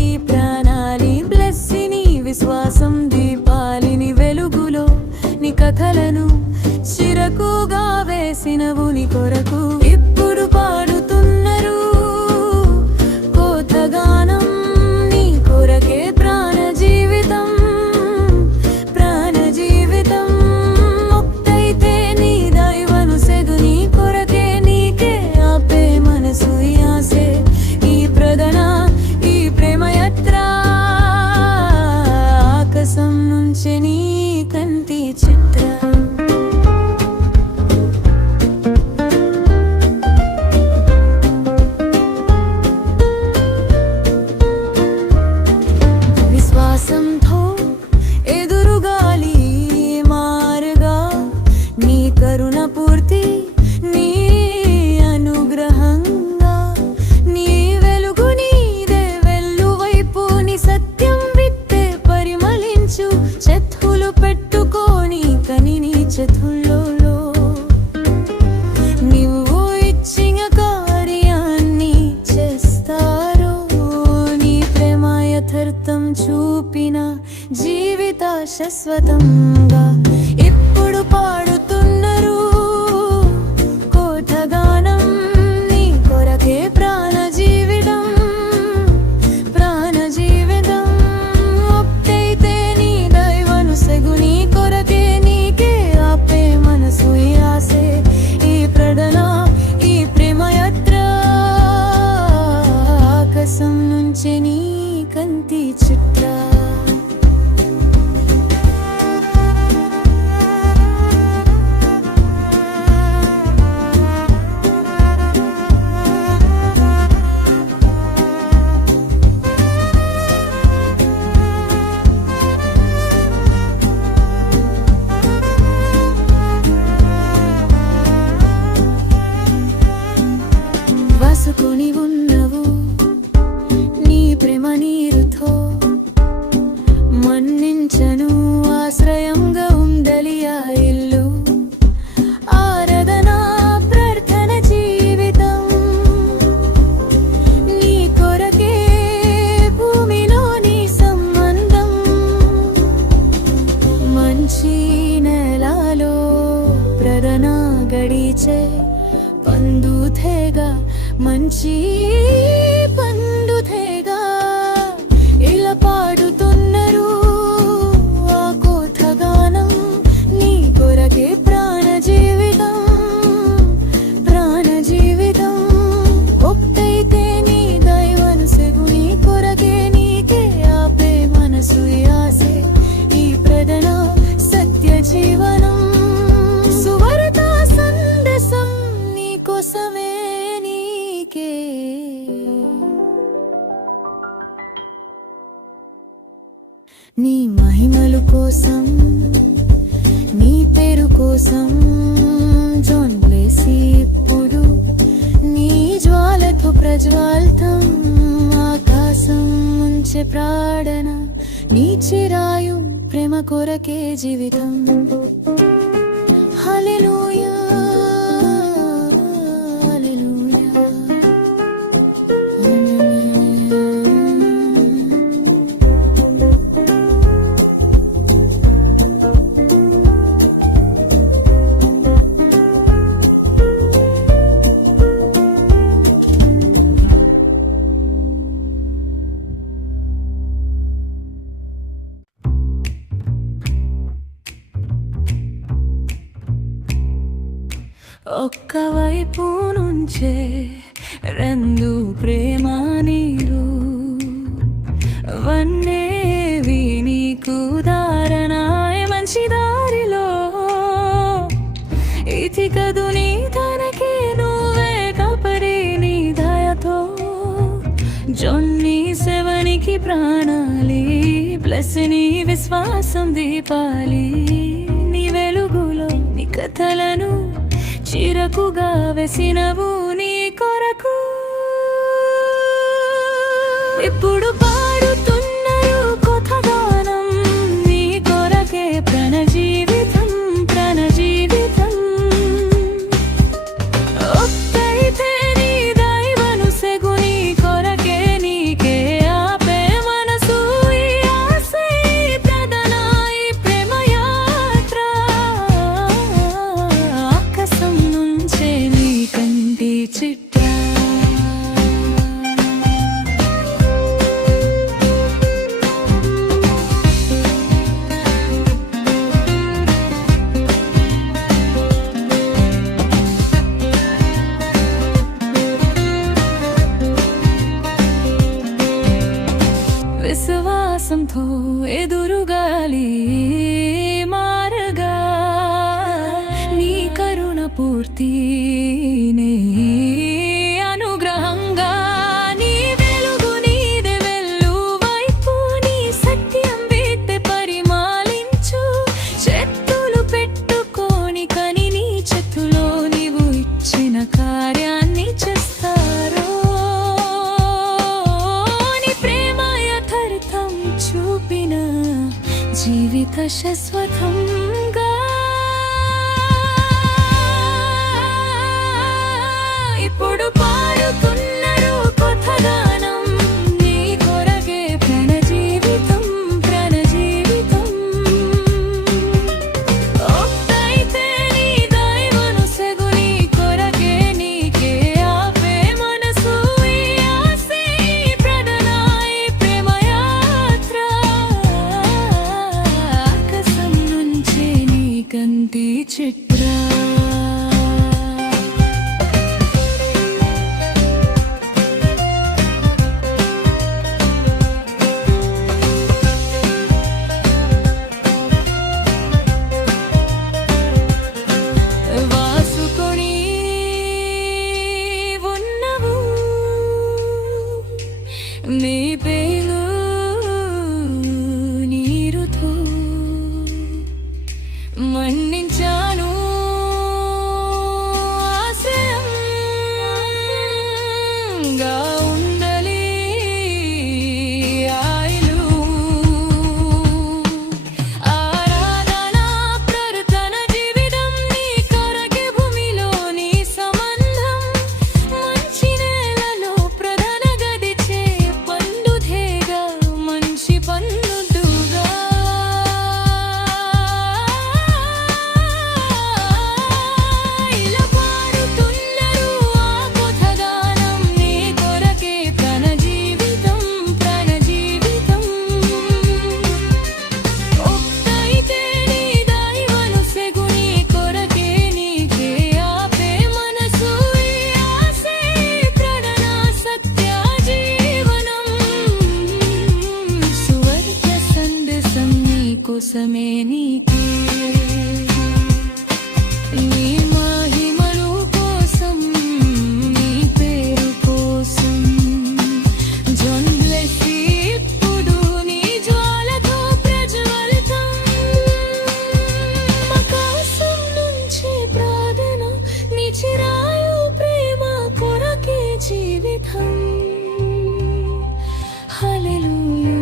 ఈ ప్రాణాలి బ్లెస్సిని విశ్వాసం దీపాలిని వెలుగులో నీ కథలను చిరకుగా వేసినవు నీ కొరకు ఇప్పుడు పాడుతున్నారు కోతగానం నీ కొరకే ప్రాణ జీవితం ముక్తైతే నీ దైవను సెగు నీ కొరకే నీకే ఆపే మనసు యాసే ఈ ప్రదన ఈ ప్రేమయాత్ర ఆకాశం నుంచి నీ కంటి చిత్రం నువ్వు ఇచ్చిన కార్యాన్ని చేస్తారో నీ ప్రేమ యథార్థం చూపిన జీవిత శాశ్వతంగా ఇప్పుడు పాడుతున్నారు కోటగానం నీ కొరకే ప్రాణ జీవితం ఒక్కైతే నీ దైవను సెగు నీ కొరకే నీకే ఆపే మనసు యాసే ఈ ప్రదన ఈ ప్రేమయాత్ర ఆకాశం నుంచి నీ కంటి చిత్ర వాసుకొని ఉన్నవు నీ ప్రేమ నీరుతో మన్నించను ఆశ్రయంగా ఉందలి ఆ ఇల్లు ఆరాధన ప్రార్థన జీవితం నీ కొరకే భూమిలో నీ సంబంధం మంచి నెలలో ప్రదన గడిచే పండుథేగా మంచి పండుథేగా ఇలా పాడుతున్నారు ఆ కోతగానం నీ కొరకే ప్రాణ జీవితం ఒక్కైతే నీ దైవను సెగు నీ కొరకే నీకే ఆపే మనసు యాసే ఈ ప్రదన సత్య జీవనం సువార్త సందేశం నీ కోసమే నీ మహిమలు కోసం నీ పేరు కోసం జాన్ బ్లెస్సీ ఇప్పుడు నీ జ్వాలతో ప్రజ్వాల్తం ఆకాశం ముంచే ప్రాణన నీ చిరాయు ప్రేమ కొరకే జీవితం హల్లెలూయా ఒక్కవైపు నుంచే రెండు ప్రేమ నీరు వన్నేవి నీకు దారనాయ మంచి దారిలో ఇది కదు నీ తనకే నువ్వే కాపరి నీ దయతో జొన్ని సెవనికి ప్రాణాలి బ్లెస్సిని విశ్వాసం దీపాలి నీ వెలుగులో నీ కథలను చిరకుగా వేసినవు నీ కొరకు ఇప్పుడు పాడుతున్నారు కొత్తగానం నీ కొరకే ప్రాణ జీవితం ఒక్కైతే నీ దైవను సెగు నీ కొరకే నీకే ఆపే విశ్వాసంతో ఎదురుగాలి మారగా నీ కరుణ పూర్తి నే అనుగ్రహంగా నీ వెలుగు నీదే వెళ్ళు వైపు నీ సత్యం వీటే పరిమాలించు చేతులు పెట్టుకొని కని నీ చేతులో నీవు ఇచ్చిన కార్యాన్ని చేస్తారో నీ ప్రేమ యథార్థం చూపిన జీవిత శాశ్వతంగా ఇప్పుడు పాడుతున్నారు కొత్త గానం నీ కొరకే ప్రాణ జీవితం ఒక్కైతే నీ దైవను సెగు నీ కొరకే నీకే ఆపే మనసు ఈ ఆసే ఈ ప్రడన ఈ ప్రేమ యాత్ర ఆకాశం నుంచే నీ కంటి చిత్ర వాసుకొని ఉన్నవు నీ పేలు నీరుతో మన్నించాను ఆశ్రయంగా ఉండలి ఆయిలు ఆరాధన ప్రార్థన జీవితం నీ కొరకే భూమిలో నీ సంబంధం మంచి నేలలో ప్రధాన గది చే పండుధేగా మంచి పన్నుదుగా ఇలా పాడుతున్నారు ఆ కొత్త గానం నీ కొరకే ప్రాణ జీవితం ఒక్కైతే నీ దైవను సెగు నీ కొరకే నీకే ఆపే మనసు ఈ ఆసే ఈ ప్రడన సత్య జీవనం సువర్గ సందేశం నీ కోసమే నీకే నీ మహిమలు కోసం నీ పేరు కోసం జాన్ బ్లెస్సీ ఇప్పుడు నీ జ్వాలతో ప్రజ్వలితం ఆకాశం నుంచి ప్రార్థన నీ చిరాయు ప్రేమ కొరకే జీవితం హల్లెలూయా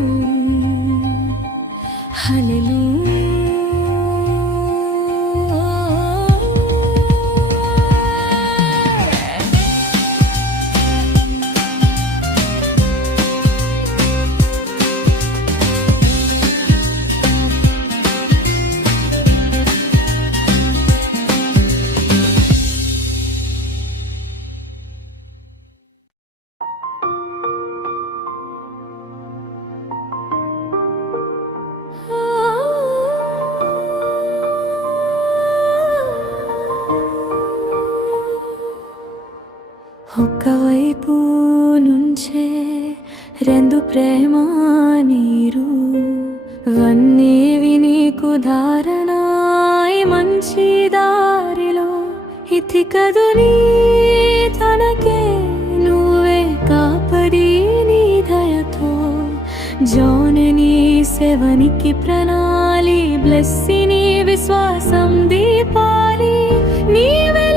ఒకవైపు నుంచే రెండు ప్రేమ నీరు వన్నేవి నీకు ధారణాయి మంచి దారిలో ఇతి కదుని తనకే నువ్వే కాపరి నీ దయతో జోనని సెవనికి ప్రణాళి బ్లెస్సిని విశ్వాసం దీపాలి నీవే